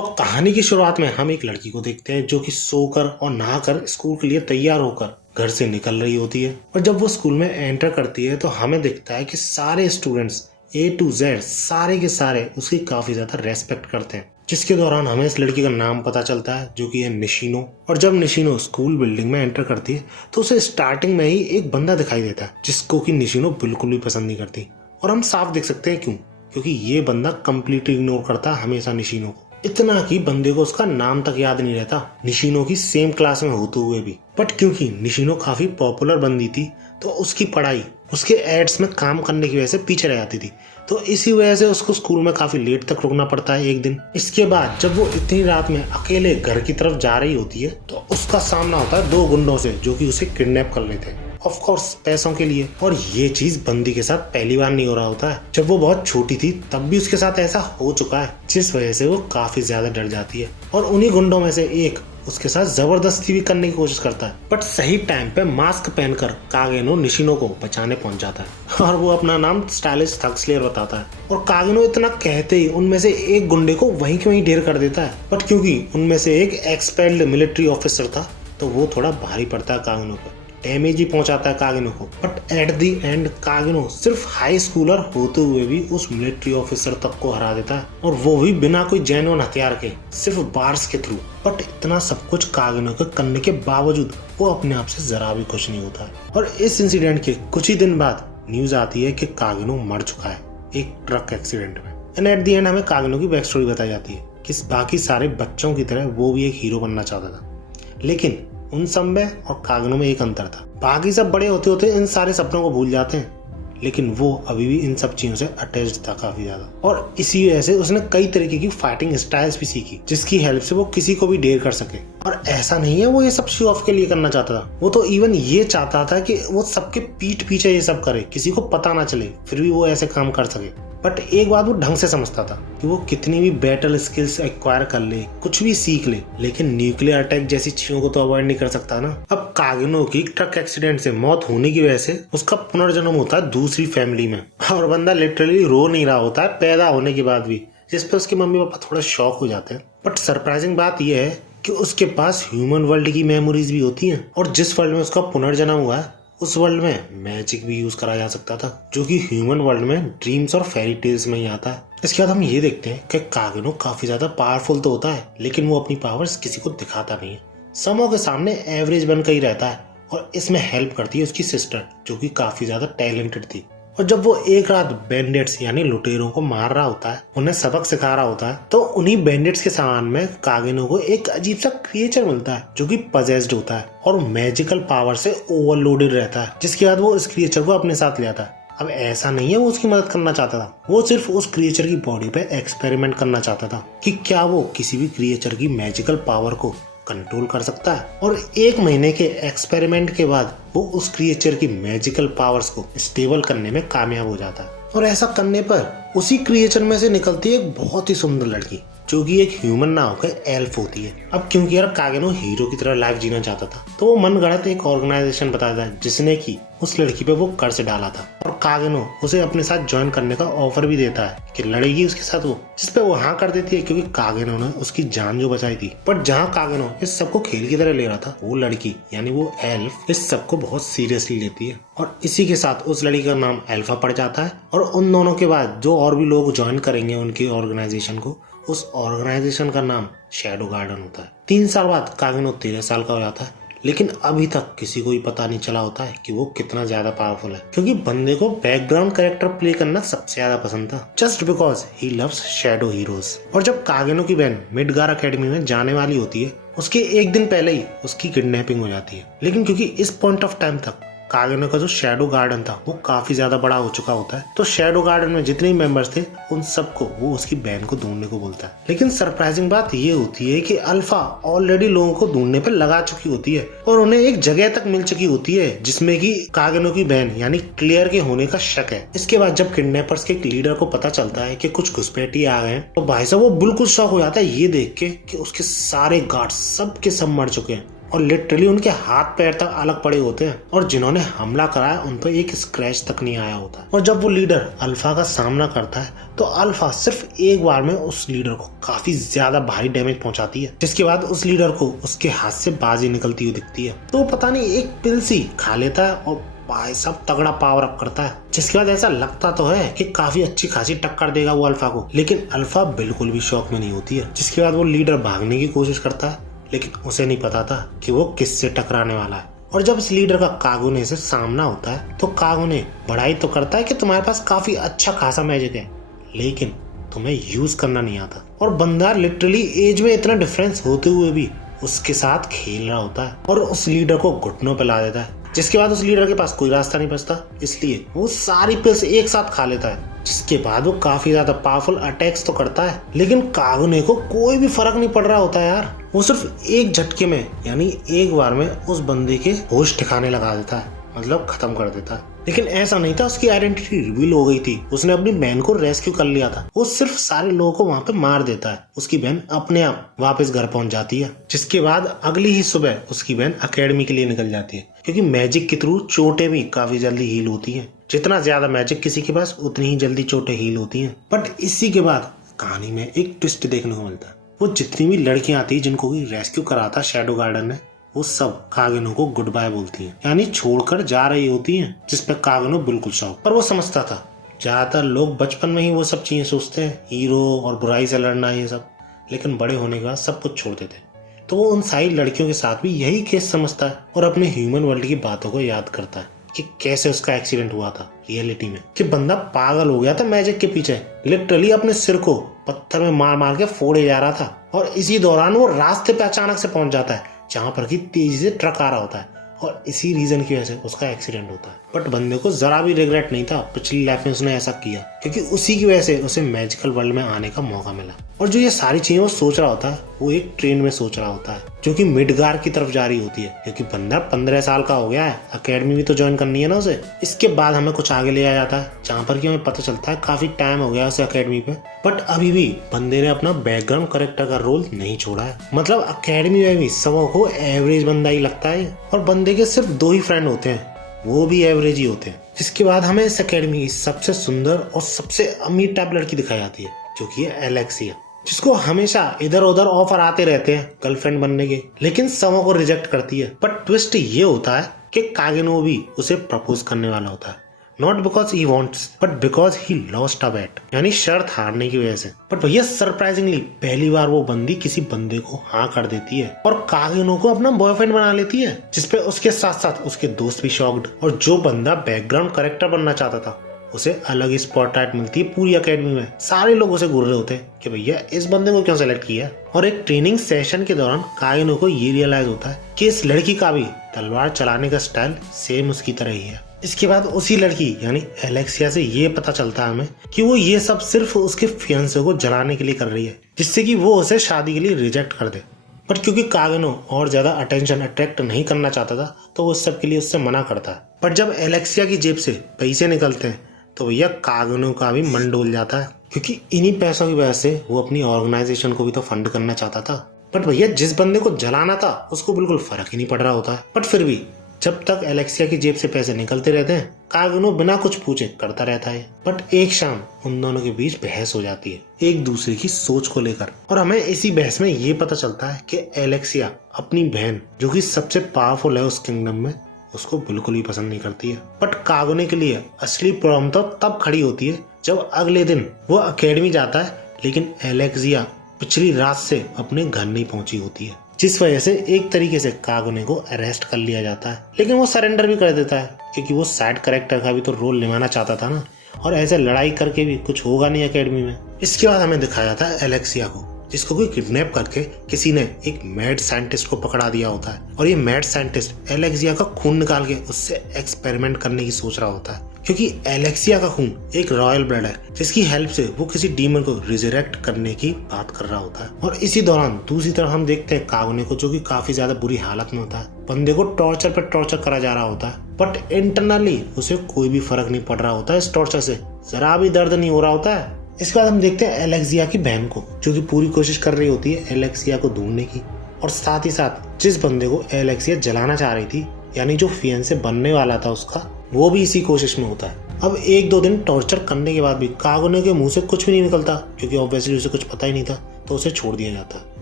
और कहानी की शुरुआत में हम एक लड़की को देखते हैं जो कि सोकर और नहाकर स्कूल के लिए तैयार होकर घर से निकल रही होती है। और जब वो स्कूल में एंटर करती है तो हमें दिखता है कि सारे स्टूडेंट्स A to Z सारे के सारे उसकी काफी ज्यादा रेस्पेक्ट करते हैं, जिसके दौरान हमें इस लड़की का नाम पता चलता है जो कि है निशिनो। और जब निशिनो स्कूल बिल्डिंग में एंटर करती है तो उसे स्टार्टिंग में ही एक बंदा दिखाई देता है जिसको कि निशिनो बिल्कुल भी पसंद नहीं करती। और हम साफ देख सकते हैं क्यों, क्योंकि ये बंदा कंप्लीटली इग्नोर करता है हमेशा निशिनो को, इतना कि बंदे को उसका नाम तक याद नहीं रहता निशिनो की सेम क्लास में होते हुए भी। बट क्योंकि निशिनो काफी पॉपुलर बंदी थी तो उसकी पढ़ाई उसके एड्स में काम करने की वजह से पीछे रह जाती थी, तो इसी वजह से उसको स्कूल में काफी लेट तक रुकना पड़ता है एक दिन। इसके बाद जब वो इतनी रात में अकेले घर की तरफ जा रही होती है तो उसका सामना होता है दो गुंडों से जो कि उसे किडनैप कर लेते हैं, ऑफ कोर्स पैसों के लिए। और ये चीज बंदी के साथ पहली बार नहीं हो रहा होता है, जब वो बहुत छोटी थी तब भी उसके साथ ऐसा हो चुका है, जिस वजह से वो काफी ज्यादा डर जाती है। और उन्हीं गुंडों में से एक उसके साथ जबरदस्ती भी करने की कोशिश करता है, बट सही टाइम पे मास्क पहनकर कागेनो निशिनो को बचाने पहुंच जाता है और वो अपना नाम स्टाइलिश थग स्लेयर बताता है। और कागेनो इतना कहते ही उनमें से एक गुंडे को वहीं के वहीं ढेर कर देता है, बट क्योंकि उनमें से एक एक्सपेल्ड मिलिट्री ऑफिसर था तो वो थोड़ा भारी पड़ता है कागेनो पर, डैमेज ही पहुंचाता है कागिनो को। बट एट दी एंड कागिनो सिर्फ हाई स्कूलर होते हुए भी उस मिलिट्री ऑफिसर तक को हरा देता है, और वो भी बिना कोई जेन्युइन हथियार के, सिर्फ बार्स के थ्रू। बट इतना सब कुछ कागिनो के करने के बावजूद वो अपने आप से जरा भी खुश नहीं होता है। और इस इंसिडेंट के कुछ ही दिन बाद न्यूज आती है कि कागिनो मर चुका है एक ट्रक एक्सीडेंट में। एंड एट दी एंड हमें कागिनो की बैक स्टोरी बताई जाती है कि बाकी सारे बच्चों की तरह वो भी एक हीरो बनना चाहता था, लेकिन उन सब में और कागिनो में एक अंतर था। बाकी सब बड़े होते होते इन सारे सपनों को भूल जाते हैं, लेकिन वो अभी भी इन सब चीजों से अटैच्ड था काफी ज्यादा। और इसी वजह से उसने कई तरीके की फाइटिंग स्टाइल्स भी सीखी जिसकी हेल्प से वो किसी को भी डेर कर सके। और ऐसा नहीं है वो ये सब शो ऑफ के लिए करना चाहता था, वो तो इवन ये चाहता था कि वो सबके पीठ पीछे ये सब करे, किसी को पता ना चले, फिर भी वो ऐसे काम कर सके। बट एक बात वो ढंग से समझता था कि वो कितनी भी बैटल स्किल्स एक्वायर कर ले, कुछ भी सीख ले, लेकिन न्यूक्लियर अटैक जैसी चीजों को तो अवॉइड नहीं कर सकता ना। अब कागिनो की ट्रक एक्सीडेंट से मौत होने की वजह से उसका पुनर्जन्म होता है दूसरी फैमिली में, और बंदा लिटरली रो नहीं रहा होता है पैदा होने के बाद भी, जिस पे उसके मम्मी पापा थोड़ा शॉक हो जाते हैं। बट सरप्राइजिंग बात यह है कि उसके पास ह्यूमन वर्ल्ड की मेमोरीज भी होती हैं, और जिस वर्ल्ड में उसका पुनर्जन्म हुआ है उस वर्ल्ड में मैजिक भी यूज करा जा सकता था, जो कि ह्यूमन वर्ल्ड में ड्रीम्स और फेरी टेल्स में ही आता है। इसके बाद हम ये देखते हैं कि कागिनो काफी ज्यादा पावरफुल तो होता है, लेकिन वो अपनी पावर्स किसी को दिखाता नहीं है, समों के सामने एवरेज बनकर ही रहता है। और इसमें हेल्प करती है उसकी सिस्टर जो कि काफी ज्यादा टैलेंटेड थी। और जब वो एक रात बैंडिट्स यानी लुटेरों को मार रहा होता है, उन्हें सबक सिखा रहा होता है, तो उन्हीं बैंडिट्स के सामान में कागिनो को एक अजीब सा क्रिएचर मिलता है जो कि पजेस्ड होता है और मैजिकल पावर से ओवरलोडेड रहता है, जिसके बाद वो इस क्रिएचर को अपने साथ ले आता है। अब ऐसा नहीं है वो उसकी मदद करना चाहता था, वो सिर्फ उस क्रिएचर की बॉडी पे एक्सपेरिमेंट करना चाहता था कि क्या वो किसी भी क्रिएचर की मैजिकल पावर को कंट्रोल कर सकता है। और 1 महीने के एक्सपेरिमेंट के बाद वो उस क्रिएचर की मैजिकल पावर्स को स्टेबल करने में कामयाब हो जाता है। और ऐसा करने पर उसी क्रिएचर में से निकलती है एक बहुत ही सुंदर लड़की जो कि एक ह्यूमन ना होकर एल्फ होती है। अब क्योंकि यार कागिनो हीरो की तरह लाइफ जीना चाहता था, तो वो मन गढ़ंत एक ऑर्गेनाइजेशन बताता है जिसने कि उस लड़की पे वो कर्ज डाला था, और कागिनो उसे अपने साथ ज्वाइन करने का ऑफर भी देता है कि लड़ेगी उसके साथ वो, जिसपे वो हाँ कर देती है क्योंकि कागिनो ने उसकी जान जो बचाई थी। बट जहाँ कागिनो इस सबको खेल की तरह ले रहा था, वो लड़की यानी वो एल्फ इस सबको बहुत सीरियसली लेती है, और इसी के साथ उस लड़की का नाम एल्फा पड़ जाता है। और उन दोनों के बाद जो और भी लोग ज्वाइन करेंगे उनकी ऑर्गेनाइजेशन को, उस ऑर्गेनाइजेशन का नाम शैडो गार्डन होता है। 3 साल बाद कागिनो 13 साल का हो जाता है, लेकिन अभी तक किसी को ही पता नहीं चला होता है कि वो कितना ज्यादा पावरफुल है, क्योंकि बंदे को बैकग्राउंड कैरेक्टर प्ले करना सबसे ज्यादा पसंद था, just because he loves shadow heroes. और जब कागिनो की बहन मिडगार अकेडमी में जाने वाली होती है, उसके एक दिन पहले ही उसकी किडनैपिंग हो जाती है। लेकिन क्योंकि इस पॉइंट ऑफ टाइम तक कागिनो का जो शैडो गार्डन था वो काफी ज्यादा बड़ा हो चुका होता है, तो शैडो गार्डन में जितने मेंबर्स थे उन सबको वो उसकी बहन को ढूंढने को बोलता है। लेकिन सरप्राइजिंग बात ये होती है कि अल्फा ऑलरेडी लोगों को ढूंढने पे लगा चुकी होती है, और उन्हें एक जगह तक मिल चुकी होती है जिसमें कि कागिनो की बहन यानी क्लियर के होने का शक है। इसके बाद जब किडनैपर्स के एक लीडर को पता चलता है कि कुछ घुसपैठी आ गए हैं, तो भाई साहब वो बिल्कुल शॉक हो जाता है ये देख के कि उसके सारे गार्ड्स सब के सब मर चुके हैं, और लिटरली उनके हाथ पैर तक अलग पड़े होते हैं और जिन्होंने हमला कराया उन पर एक स्क्रैच तक नहीं आया होता। और जब वो लीडर अल्फा का सामना करता है तो अल्फा सिर्फ एक बार में उस लीडर को काफी ज्यादा भारी डैमेज पहुंचाती है, जिसके बाद उस लीडर को उसके हाथ से बाजी निकलती हुई दिखती है। तो पता नहीं एक पिल सी खा लेता है और भाई सब तगड़ा पावर अप करता है, जिसके बाद ऐसा लगता तो है कि काफी अच्छी खासी टक्कर देगा वो अल्फा को, लेकिन अल्फा बिल्कुल भी शौक में नहीं होती है। जिसके बाद वो लीडर भागने की कोशिश करता है, लेकिन उसे नहीं पता था कि वो किससे टकराने वाला है। और जब इस लीडर का कागुने से सामना होता है तो कागुने बड़ाई तो करता है कि तुम्हारे पास काफी अच्छा खासा मैजिक है, लेकिन तुम्हें यूज करना नहीं आता। और बंदा लिटरली एज में इतना डिफरेंस होते हुए भी उसके साथ खेल रहा होता है और उस लीडर को घुटनों पे ला देता है। जिसके बाद उस लीडर के पास कोई रास्ता नहीं बचता, इसलिए वो सारी पिल्स एक साथ खा लेता है। जिसके बाद वो काफी ज्यादा पावरफुल अटैक्स तो करता है, लेकिन कागुने को कोई भी फर्क नहीं पड़ रहा होता है यार। वो सिर्फ एक झटके में यानी एक बार में उस बंदे के होश ठिकाने लगा देता है, मतलब खत्म कर देता है। लेकिन ऐसा नहीं था, उसकी आइडेंटिटी रिवील हो गई थी। उसने अपनी बहन को रेस्क्यू कर लिया था। वो सिर्फ सारे लोगों को वहाँ पे मार देता है। उसकी बहन अपने आप वापस घर पहुंच जाती है। जिसके बाद अगली ही सुबह उसकी बहन एकेडमी के लिए निकल जाती है, क्योंकि मैजिक के थ्रू चोटें भी काफी जल्दी हील होती हैं। जितना ज्यादा मैजिक किसी के पास उतनी ही जल्दी चोटें हील होती हैं। बट इसी के बाद कहानी में एक ट्विस्ट देखने को मिलता है। वो जितनी भी लड़कियां थी जिनको भी रेस्क्यू करा था शैडो गार्डन ने, वो सब कागनो को गुड बाय बोलती हैं, यानी छोड़कर जा रही होती हैं। जिसपे कागनो बिल्कुल शौक, पर वो समझता था ज्यादातर लोग बचपन में ही वो सब चीजें सोचते हैं, हीरो और बुराई से लड़ना ये सब, लेकिन बड़े होने के बाद सब कुछ छोड़ देते। तो वो उन सारी लड़कियों के साथ भी यही केस समझता है और अपने ह्यूमन वर्ल्ड की बातों को याद करता है कि कैसे उसका एक्सीडेंट हुआ था रियलिटी में, कि बंदा पागल हो गया था मैजिक के पीछे, लिटरली अपने सिर को पत्थर में मार मार के फोड़े जा रहा था। और इसी दौरान वो रास्ते पे अचानक से पहुंच जाता है जहां पर की तेजी से ट्रक आ रहा होता है, और इसी रीजन की वजह से उसका एक्सीडेंट होता है। बट बंदे को जरा भी रिग्रेट नहीं था पिछली लाइफ में उसने ऐसा किया, क्योंकि उसी की वजह से उसे मैजिकल वर्ल्ड में आने का मौका मिला। और जो ये सारी चीजें वो सोच रहा होता है, वो एक ट्रेन में सोच रहा होता है जो कि मिडगार की तरफ जा रही होती है, क्योंकि बंदा 15 साल का हो गया है, एकेडमी भी तो ज्वाइन करनी है ना उसे। इसके बाद हमें कुछ आगे ले जाता है जहाँ पर कि हमें पता चलता है काफी टाइम हो गया उसे एकेडमी पे, बट अभी भी बंदे ने अपना बैकग्राउंड करेक्टर का रोल नहीं छोड़ा है। मतलब एकेडमी में भी सबों को एवरेज बंदा ही लगता है, और बंदे के सिर्फ 2 ही फ्रेंड होते हैं, वो भी एवरेज ही होते हैं। जिसके बाद हमें इस एकेडमी की सबसे सुंदर और सबसे अमीर टाइप लड़की दिखाई जाती है, जो कि है एलेक्सिया, जिसको हमेशा इधर उधर ऑफर आते रहते हैं गर्लफ्रेंड बनने के, लेकिन सबों को रिजेक्ट करती है। बट ट्विस्ट ये होता है कि कागेनो भी उसे प्रपोज करने वाला होता है, not because he wants but because he lost a bet, यानी शर्त हारने की वजह से। बट भैया सरप्राइजिंगली पहली बार वो बंदी किसी बंदे को हाँ कर देती है और कागेनो को अपना बॉयफ्रेंड बना लेती है, जिसपे उसके साथ साथ उसके दोस्त भी शॉक्ड। और जो बंदा बैकग्राउंड करेक्टर बनना चाहता था उसे अलग ही स्पॉटलाइट मिलती है पूरी एकेडमी में। सारे लोग उसे घूर रहे होते हैं कि भैया इस बंदे को क्यों सेलेक्ट किया। और एक ट्रेनिंग सेशन के दौरान कागेनो को ये रियलाइज होता है कि इस लड़की का भी तलवार चलाने का स्टाइल सेम उसकी तरह ही है। इसके बाद उसी लड़की यानी एलेक्सिया से ये पता चलता है हमें कि वो ये सब सिर्फ उसके फियांसे को जलाने के लिए कर रही है, जिससे कि वो उसे शादी के लिए रिजेक्ट कर दे। बट क्योंकि कागेनो और ज्यादा अटेंशन अट्रैक्ट नहीं करना चाहता था तो वो इस सब के लिए उससे मना करता है। बट जब एलेक्सिया की जेब से पैसे निकलते हैं तो भैया कागेनो का भी मन डोल जाता है, क्योंकि इन्हीं पैसों की वजह से वो अपनी ऑर्गेनाइजेशन को भी तो फंड करना चाहता था। बट भैया जिस बंदे को जलाना था उसको बिल्कुल फर्क ही नहीं पड़ रहा होता है। बट फिर भी जब तक एलेक्सिया की जेब से पैसे निकलते रहते हैं कागेनो बिना कुछ पूछे करता रहता है। बट एक शाम उन दोनों के बीच बहस हो जाती है एक दूसरे की सोच को लेकर, और हमें इसी बहस में ये पता चलता है कि एलेक्सिया अपनी बहन जो कि सबसे पावरफुल है उस किंगडम में उसको बिल्कुल भी पसंद नहीं करती है। बट कागेनो के लिए असली प्रॉब्लम तो तब खड़ी होती है जब अगले दिन वो एकेडमी जाता है, लेकिन एलेक्सिया पिछली रात से अपने घर नहीं पहुंची होती है, जिस वजह से एक तरीके से कागेनो को अरेस्ट कर लिया जाता है। लेकिन वो सरेंडर भी कर देता है, क्योंकि वो साइड कैरेक्टर का भी तो रोल निभाना चाहता था ना, और ऐसे लड़ाई करके भी कुछ होगा नहीं एकेडमी में। इसके बाद हमें दिखाया जाता है एलेक्सिया को, जिसको कोई किडनैप करके किसी ने एक मैड साइंटिस्ट को पकड़ा दिया होता है, और ये मैड साइंटिस्ट एलेक्सिया का खून निकाल के उससे एक्सपेरिमेंट करने की सोच रहा होता है, क्योंकि एलेक्सिया का खून एक रॉयल ब्लड है जिसकी हेल्प से वो किसी डीमन को रिजरेक्ट करने की बात कर रहा होता है। और इसी दौरान दूसरी तरफ हम देखते हैं कागेनो को, जो कि काफी ज्यादा बुरी हालत में होता है। बंदे को टॉर्चर पर टॉर्चर करा जा रहा होता है, बट इंटरनली उसे कोई भी फर्क नहीं पड़ रहा होता है इस टॉर्चर से, जरा भी दर्द नहीं हो रहा होता है। इसके बाद हम देखते हैं एलेक्सिया की बहन को, जो कि पूरी कोशिश कर रही होती है एलेक्सिया को ढूंढने की, और साथ ही साथ जिस बंदे को एलेक्सिया जलाना चाह रही थी, यानी जो फियांसे बनने वाला था उसका, वो भी इसी कोशिश में होता है। अब 1-2 दिन टॉर्चर करने के बाद भी कागुने के मुंह से कुछ भी नहीं निकलता, क्योंकि ऑब्वियसली उसे कुछ पता ही नहीं था, तो उसे छोड़ दिया जाता।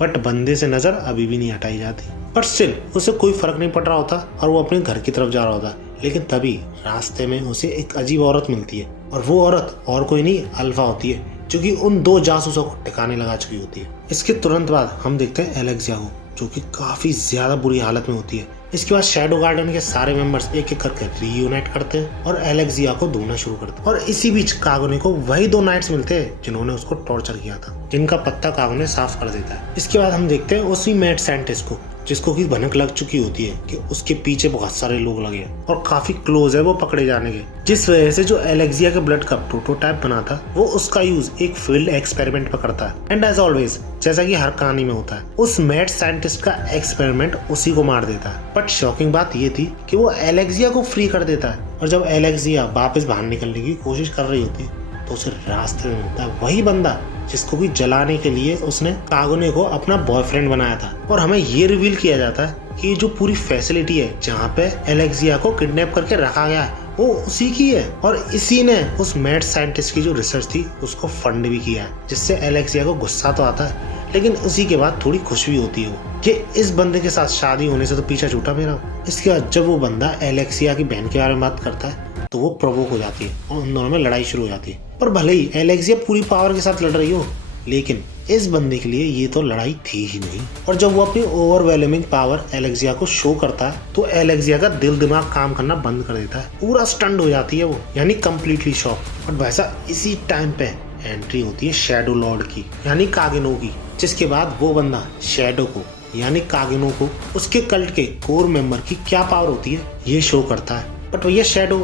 बट बंदे से नजर अभी भी नहीं हटाई जाती। बट स्टिल उसे कोई फर्क नहीं पड़ रहा होता और वो अपने घर की तरफ जा रहा होता। लेकिन तभी रास्ते में उसे एक अजीब औरत मिलती है, और वो औरत और कोई नहीं अल्फा होती है, जो कि उन 2 जासूसों को ठिकाने लगा चुकी होती है। इसके तुरंत बाद हम देखते हैं एलेक्सिया को, जो कि काफी ज्यादा बुरी हालत में होती है। इसके बाद शैडो गार्डन के सारे मेंबर्स एक एक करके रीयूनाइट करते हैं और एलेक्सिया को ढूंढना शुरू करते हैं। और इसी बीच कागुने को वही 2 नाइट्स मिलते हैं जिन्होंने उसको टॉर्चर किया था, जिनका पत्ता कागुने साफ कर देता है। इसके बाद हम देखते हैं उसी मैड साइंटिस्ट को, जिसको की भनक लग चुकी होती है कि उसके पीछे बहुत सारे लोग लगे हैं और काफी क्लोज है वो पकड़े जाने के, जिस वजह से जो एलेक्सिया के ब्लड का प्रोटोटाइप बना था वो उसका यूज एक फील्ड एक्सपेरिमेंट पर करता है। एंड एज ऑलवेज, जैसा कि हर कहानी में होता है, उस मैड साइंटिस्ट का एक्सपेरिमेंट उसी को मार देता है। बट शॉकिंग बात ये थी कि वो एलेक्सिया को फ्री कर देता है, और जब एलेक्सिया वापस बाहर निकलने की कोशिश कर रही होती तो उसे रास्ते में मिलता है वही बंदा जिसको भी जलाने के लिए उसने कागुने को अपना बॉयफ्रेंड बनाया था। और हमें ये रिवील किया जाता है कि जो पूरी फैसिलिटी है जहाँ पे एलेक्सिया को किडनैप करके रखा गया है वो उसी की है, और इसी ने उस मैड साइंटिस्ट की जो रिसर्च थी उसको फंड भी किया है, जिससे एलेक्सिया को गुस्सा तो आता है, लेकिन उसी के बाद थोड़ी खुश भी होती है वो कि इस बंदे के साथ शादी होने से तो पीछा छूटा मेरा। इसके बाद जब वो बंदा एलेक्सिया की बहन के बारे में बात करता है तो वो प्रोवोक हो जाती है और उन दोनों में लड़ाई शुरू हो जाती है। पर भले ही एलेक्सिया पूरी पावर के साथ लड़ रही हो, लेकिन इस बंदे के लिए ये तो लड़ाई थी ही नहीं। और जब वो अपनी ओवरवेलमिंग पावर एलेक्सिया को शो करता है तो एलेक्सिया का दिल दिमाग काम करना बंद कर देता है, पूरा स्टंड हो जाती है वो, यानी कम्प्लीटली शॉक। और वैसा इसी टाइम पे एंट्री होती है शैडो लॉर्ड की, यानी कागिनो की, जिसके बाद वो बंदा शैडो को यानी कागिनो को उसके कल्ट के कोर मेंबर की क्या पावर होती है ये शो करता है। बट भैया शैडो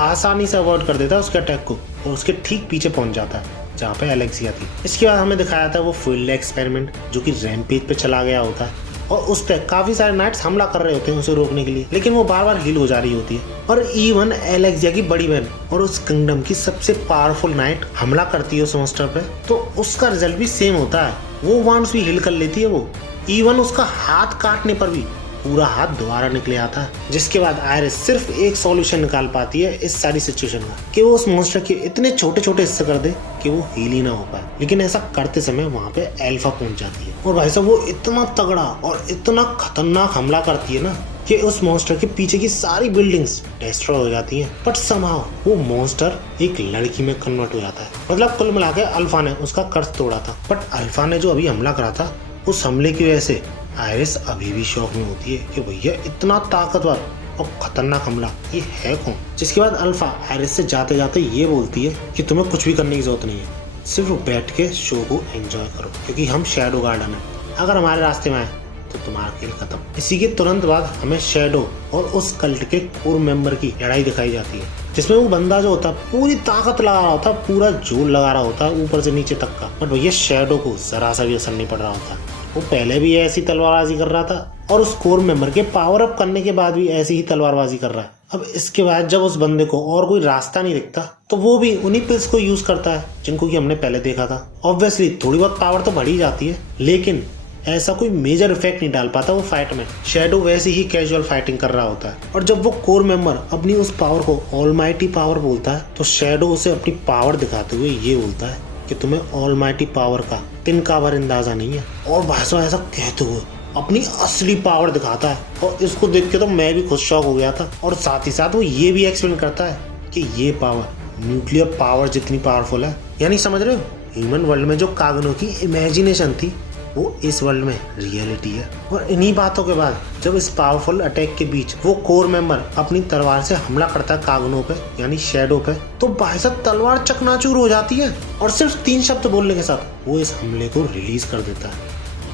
आसानी से अवॉइड कर देता है उसके अटैक को और उसके ठीक पीछे पहुंच जाता है जहाँ पे एलेक्सिया थी। इसके बाद हमें दिखाया था वो फील्ड एक्सपेरिमेंट जो कि रैम्पेज पे चला गया होता है, और उस पर काफी सारे नाइट्स हमला कर रहे होते हैं उसे रोकने के लिए, लेकिन वो बार बार हील हो जा रही होती है। और इवन एलेक्सिया की बड़ी बहन और उस किंगडम की सबसे पावरफुल नाइट हमला करती है उस मॉन्स्टर पे, तो उसका रिजल्ट भी सेम होता है, वो वांड्स भी हील कर लेती है वो। इवन उसका हाथ काटने पर भी पूरा हाथ दोबारा निकले आता है। जिसके बाद आयरिस सिर्फ एक सॉल्यूशन निकाल पाती है इस सारी सिचुएशन का, कि वो उस मॉन्स्टर के इतने छोटे छोटे हिस्से कर दे कि वो हील ही ना हो पाए। लेकिन ऐसा करते समय वहाँ पे एल्फा पहुंच जाती है, और भाई साहब वो इतना तगड़ा और इतना खतरनाक हमला करती है ना कि उस मॉन्स्टर के पीछे की सारी बिल्डिंग्स डिस्ट्रॉय हो जाती हैं। बट समहाउ वो मॉन्स्टर एक लड़की में कन्वर्ट हो जाता है। मतलब कुल मिला के अल्फा ने उसका कर्ज तोड़ा था, बट अल्फा ने जो अभी हमला करा था उस हमले की वजह से आयरिस अभी भी शौक में होती है कि भैया इतना ताकतवर और खतरनाक हमला ये है कौन। जिसके बाद अल्फा आयरिस से जाते जाते ये बोलती है कि तुम्हें कुछ भी करने की जरूरत नहीं है, सिर्फ बैठ के शो को एंजॉय करो, क्योंकि हम शैडो गार्डन है, अगर हमारे रास्ते में आए तो तुम्हारा खेल खत्म। इसी के तुरंत बाद हमें शैडो और उस कल्ट के कोर मेंबर की लड़ाई दिखाई जाती है, जिसमें वो बंदा जो होता है पूरी ताकत लगा रहा होता है, पूरा जोर लगा रहा होता है ऊपर से नीचे तक का, बट भैया शैडो को जरा सा भी असर नहीं पड़ रहा होता। वो पहले भी ऐसी तलवारबाजी कर रहा था और उस कोर मेंबर के पावर अप करने के बाद भी ऐसी ही तलवारबाजी कर रहा है। अब इसके बाद जब उस बंदे को और कोई रास्ता नहीं दिखता तो वो भी उन्हीं पिल्स को यूज करता है जिनको कि हमने पहले देखा था। ऑब्वियसली थोड़ी बहुत पावर तो बढ़ी जाती है, लेकिन ऐसा कोई मेजर इफेक्ट नहीं डाल पाता वो फाइट में। शैडो वैसे ही कैजुअल फाइटिंग कर रहा होता है, और जब वो कोर मेंबर अपनी उस पावर को ऑलमाइटी पावर बोलता है तो शैडो उसे अपनी पावर दिखाते हुए ये बोलता है कि तुम्हें ऑलमाइटी पावर का तिनका भर अंदाजा नहीं है। और भाई साहब ऐसा कहते हुए अपनी असली पावर दिखाता है, और इसको देख के तो मैं भी खुद शॉक हो गया था। और साथ ही साथ वो ये भी एक्सप्लेन करता है कि ये पावर न्यूक्लियर पावर जितनी पावरफुल है, यानी समझ रहे हो ह्यूमन वर्ल्ड में जो कागनों की इमेजिनेशन थी वो इस वर्ल्ड में रियलिटी है। और इन्हीं बातों के बाद जब इस पावरफुल अटैक के बीच वो कोर मेंबर अपनी तलवार से हमला करता है कागनों पे यानी शैडो पे, तो भाई साहब तलवार चकनाचूर हो जाती है, और सिर्फ 3 शब्द बोलने के साथ वो इस हमले को रिलीज कर देता है,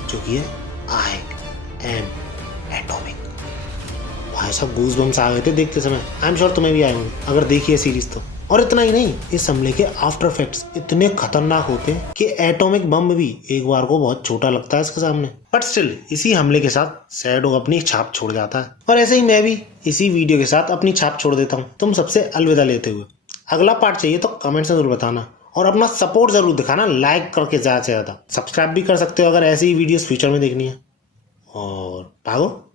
जो कि है आई एम एटॉमिक। भाई साहब गूज़बम्स आ गए थे देखते समय, आई एम श्योर तुम्हें भी आए होंगे अगर देखी है सीरीज तो। और इतना ही नहीं, इस हमले के आफ्टर इफेक्ट्स इतने खतरनाक होते हैं कि एटॉमिक बम भी एक बार को बहुत छोटा लगता है इसके सामने। बट स्टिल इसी हमले के साथ शैडो अपनी छाप छोड़ जाता है, और ऐसे ही मैं भी इसी वीडियो के साथ अपनी छाप छोड़ देता हूँ तुम सबसे अलविदा लेते हुए। अगला पार्ट चाहिए तो कमेंट से जरूर बताना, और अपना सपोर्ट जरूर दिखाना लाइक करके, ज्यादा से ज्यादा सब्सक्राइब भी कर सकते हो अगर ऐसी ही वीडियोस फ्यूचर में देखनी है। और पागो